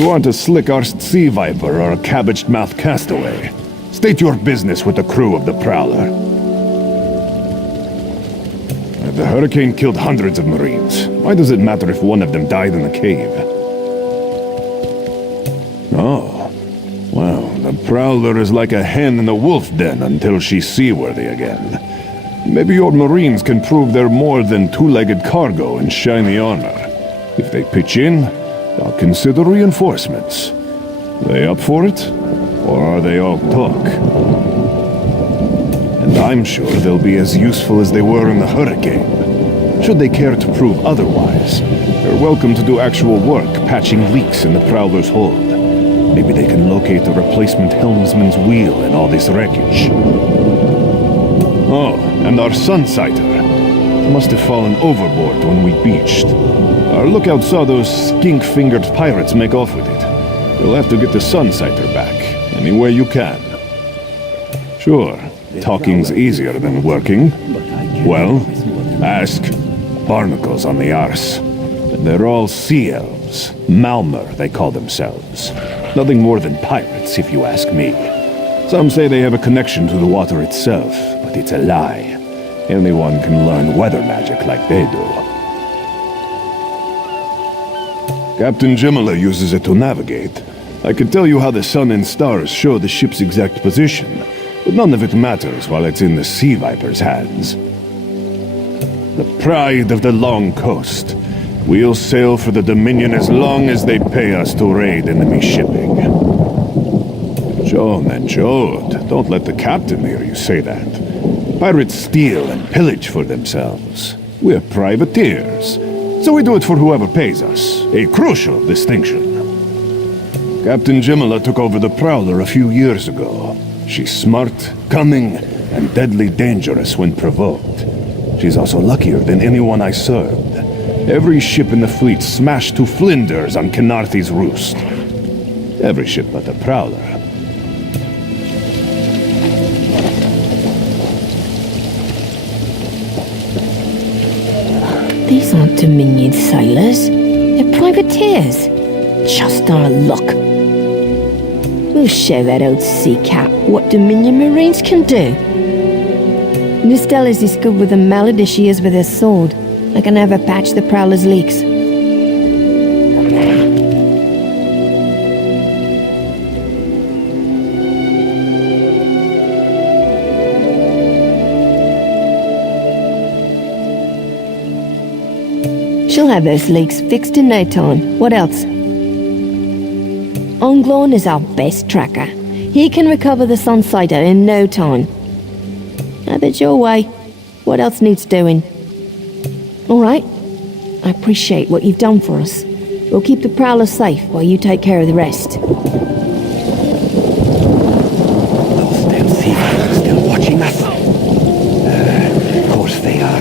You aren't a slick-arsed sea viper or a cabbage-mouthed castaway. State your business with the crew of the Prowler. The hurricane killed hundreds of Marines. Why does it matter if one of them died in the cave? Oh. Well, the Prowler is like a hen in a wolf den until she's seaworthy again. Maybe your Marines can prove they're more than two-legged cargo in shiny armor. If they pitch in, I'll consider reinforcements. They up for it? Or are they all talk? And I'm sure they'll be as useful as they were in the hurricane. Should they care to prove otherwise, they're welcome to do actual work patching leaks in the Prowler's hold. Maybe they can locate the replacement helmsman's wheel in all this wreckage. Oh, and our Sunsighter. Must have fallen overboard when we beached. Our lookout saw those skink-fingered pirates make off with it. You'll have to get the Sunsighter back, any way you can. Sure, talking's easier than working. Well, ask barnacles on the arse. They're all sea elves. Malmer, they call themselves. Nothing more than pirates, if you ask me. Some say they have a connection to the water itself, but it's a lie. Anyone can learn weather magic like they do. Captain Jimala uses it to navigate. I can tell you how the sun and stars show the ship's exact position, but none of it matters while it's in the Sea Viper's hands. The pride of the long coast. We'll sail for the Dominion as long as they pay us to raid enemy shipping. Joan and Jode, don't let the captain hear you say that. Pirates steal and pillage for themselves. We're privateers, so we do it for whoever pays us. A crucial distinction. Captain Jimala took over the Prowler a few years ago. She's smart, cunning, and deadly dangerous when provoked. She's also luckier than anyone I served. Every ship in the fleet smashed to flinders on Khenarthi's roost. Every ship but the Prowler. These aren't Dominion sailors. They're privateers. Just our luck. We'll show that old sea cat what Dominion Marines can do. Nistelle is as good with a mallet as she is with her sword. I can have her patch the Prowler's leaks. She'll have those leaks fixed in no time. What else? Onglorn is our best tracker. He can recover the Sunsighter in no time. Have it your way. What else needs doing? All right. I appreciate what you've done for us. We'll keep the Prowler safe while you take care of the rest. Those damn sea vipers still watching us. Of course they are.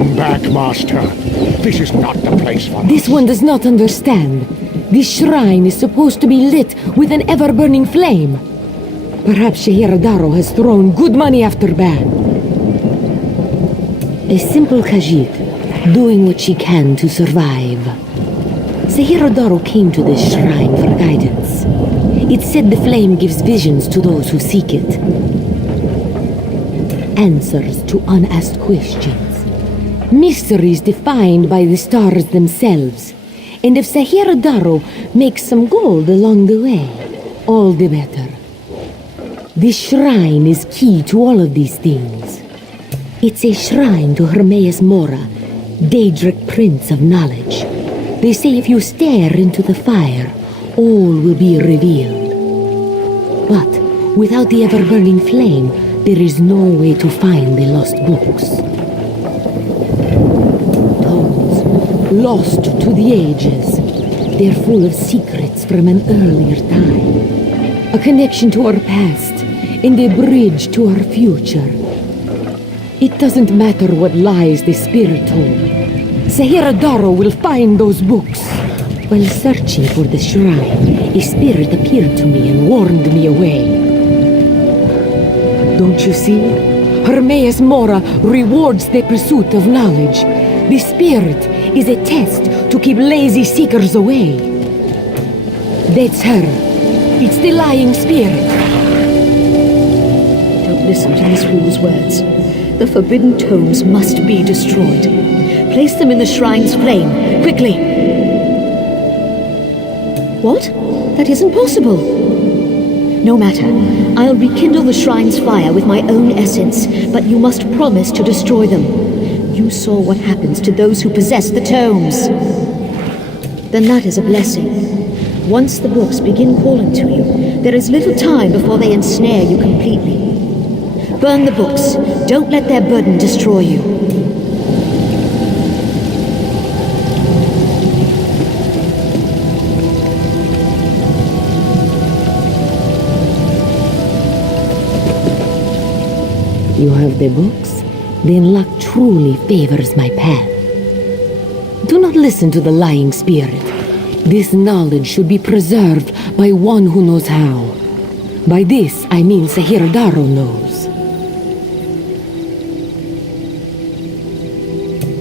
Turn back, Master. This is not the place for This one does not understand. This shrine is supposed to be lit with an ever-burning flame. Perhaps Shehiradaro has thrown good money after bad. A simple Khajiit, doing what she can to survive. Shehiradaro came to this shrine for guidance. It said the flame gives visions to those who seek it. Answers to unasked questions. Mysteries defined by the stars themselves. And if Shehiradaro makes some gold along the way, all the better. This shrine is key to all of these things. It's a shrine to Hermaeus Mora, Daedric Prince of Knowledge. They say if you stare into the fire, all will be revealed. But without the ever-burning flame, there is no way to find the lost books. Tomes, lost to the ages. They're full of secrets from an earlier time. A connection to our past, and a bridge to our future. It doesn't matter what lies the spirit told. Shehiradaro will find those books. While searching for the shrine, a spirit appeared to me and warned me away. Don't you see? Hermaeus Mora rewards the pursuit of knowledge. The spirit is a test to keep lazy seekers away. That's her. It's the lying spirit. Don't listen to this fool's words. The forbidden tomes must be destroyed. Place them in the shrine's flame, quickly! What? That isn't possible. No matter. I'll rekindle the shrine's fire with my own essence, but you must promise to destroy them. You saw what happens to those who possess the tomes. Then that is a blessing. Once the books begin calling to you, there is little time before they ensnare you completely. Burn the books. Don't let their burden destroy you. You have the books? Then luck truly favors my path. Do not listen to the lying spirit. This knowledge should be preserved by one who knows how. By this, I mean Shehiradaro knows.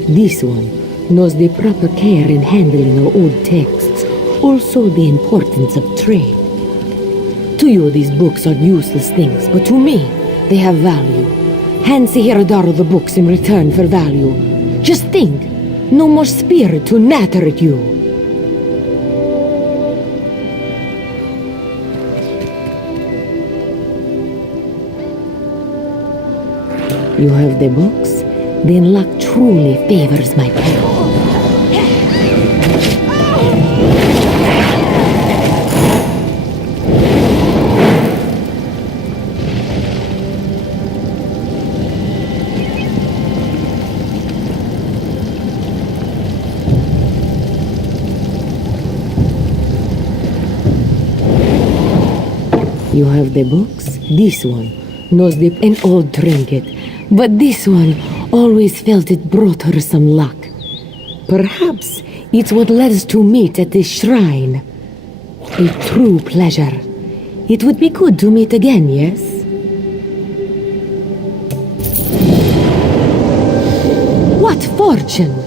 This one knows the proper care in handling of old texts, also the importance of trade. To you, these books are useless things, but to me, they have value. Hand Shehiradaro the books in return for value. Just think, no more spirit to natter at you. You have the books? Then luck truly favors my path. You have the books? This one knows an old trinket, but this one always felt it brought her some luck. Perhaps it's what led us to meet at this shrine. A true pleasure. It would be good to meet again, yes? What fortune!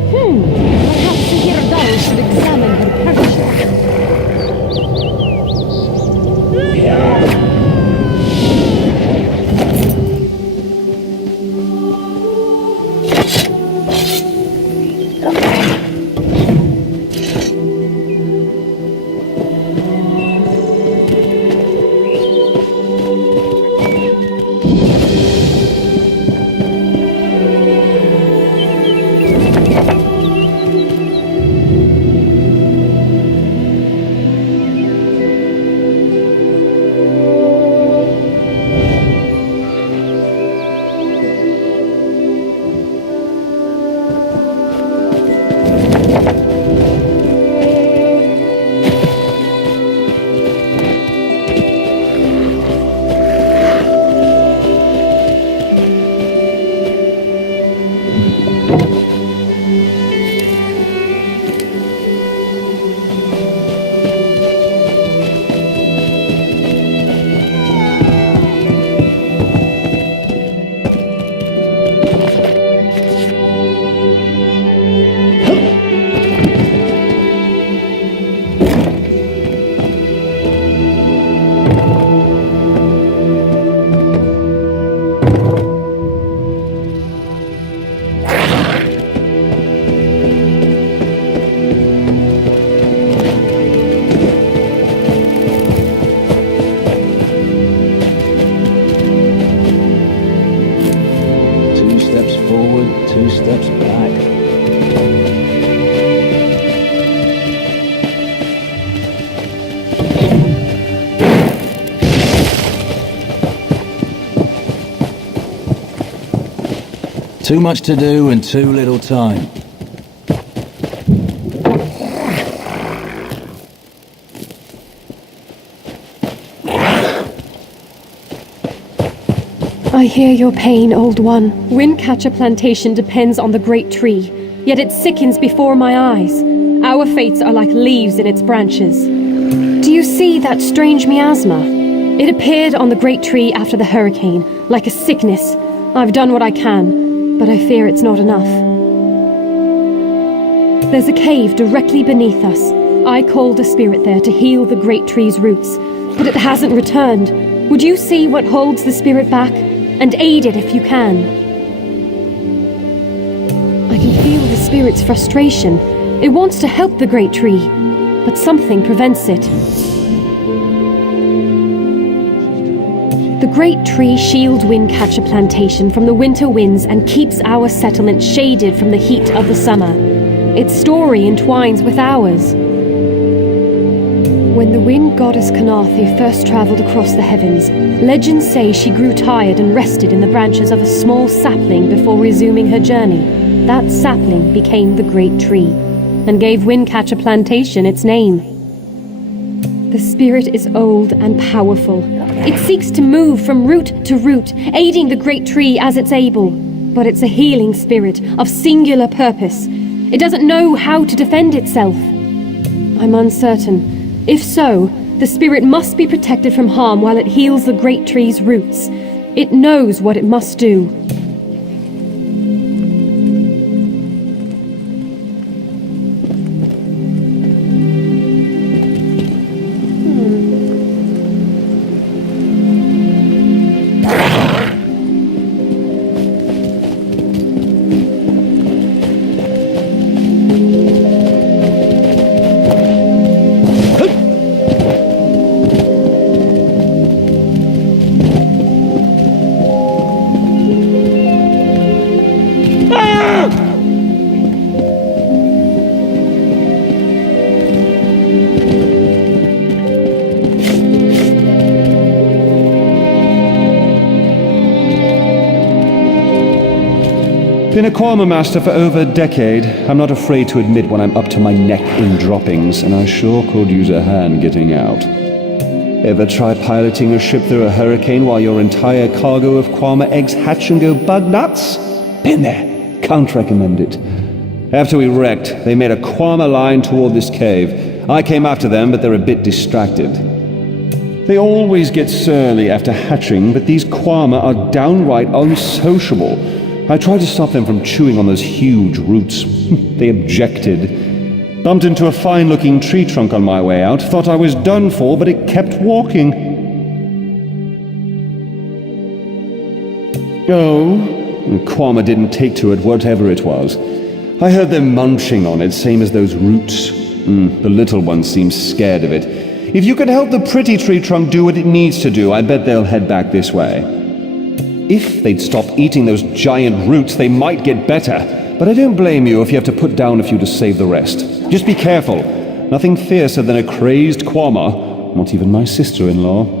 Perhaps Shehiradaro should examine her purchase. Too much to do and too little time. I hear your pain, Old One. Windcatcher Plantation depends on the great tree, yet it sickens before my eyes. Our fates are like leaves in its branches. Do you see that strange miasma? It appeared on the great tree after the hurricane, like a sickness. I've done what I can, but I fear it's not enough. There's a cave directly beneath us. I called a spirit there to heal the great tree's roots, but it hasn't returned. Would you see what holds the spirit back? And aid it if you can. I can feel the spirit's frustration. It wants to help the great tree, but something prevents it. The great tree shields Windcatcher Plantation from the winter winds and keeps our settlement shaded from the heat of the summer. Its story entwines with ours. When the wind goddess Kanathi first traveled across the heavens, legends say she grew tired and rested in the branches of a small sapling before resuming her journey. That sapling became the great tree, and gave Windcatcher Plantation its name. The spirit is old and powerful. It seeks to move from root to root, aiding the great tree as it's able. But it's a healing spirit of singular purpose. It doesn't know how to defend itself. I'm uncertain. If so, the spirit must be protected from harm while it heals the great tree's roots. It knows what it must do. Been a Kwama master for over a decade. I'm not afraid to admit when I'm up to my neck in droppings, and I sure could use a hand getting out. Ever try piloting a ship through a hurricane while your entire cargo of Kwama eggs hatch and go bug nuts? Been there. Can't recommend it. After we wrecked, they made a Kwama line toward this cave. I came after them, but they're a bit distracted. They always get surly after hatching, but these Kwama are downright unsociable. I tried to stop them from chewing on those huge roots. They objected. Bumped into a fine-looking tree trunk on my way out. Thought I was done for, but it kept walking. Oh, Kwama didn't take to it, whatever it was. I heard them munching on it, same as those roots. The little one seems scared of it. If you could help the pretty tree trunk do what it needs to do, I bet they'll head back this way. If they'd stop eating those giant roots, they might get better. But I don't blame you if you have to put down a few to save the rest. Just be careful. Nothing fiercer than a crazed Kwama. Not even my sister-in-law.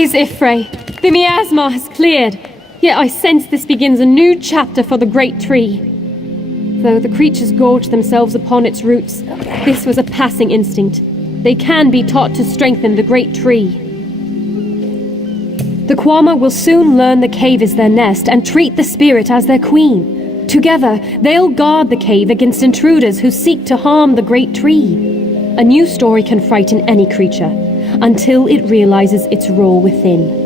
Arise, Ifrei! The miasma has cleared, yet I sense this begins a new chapter for the great tree. Though the creatures gorge themselves upon its roots, this was a passing instinct. They can be taught to strengthen the great tree. The Kwama will soon learn the cave is their nest and treat the spirit as their queen. Together, they'll guard the cave against intruders who seek to harm the great tree. A new story can frighten any creature, until it realizes its role within.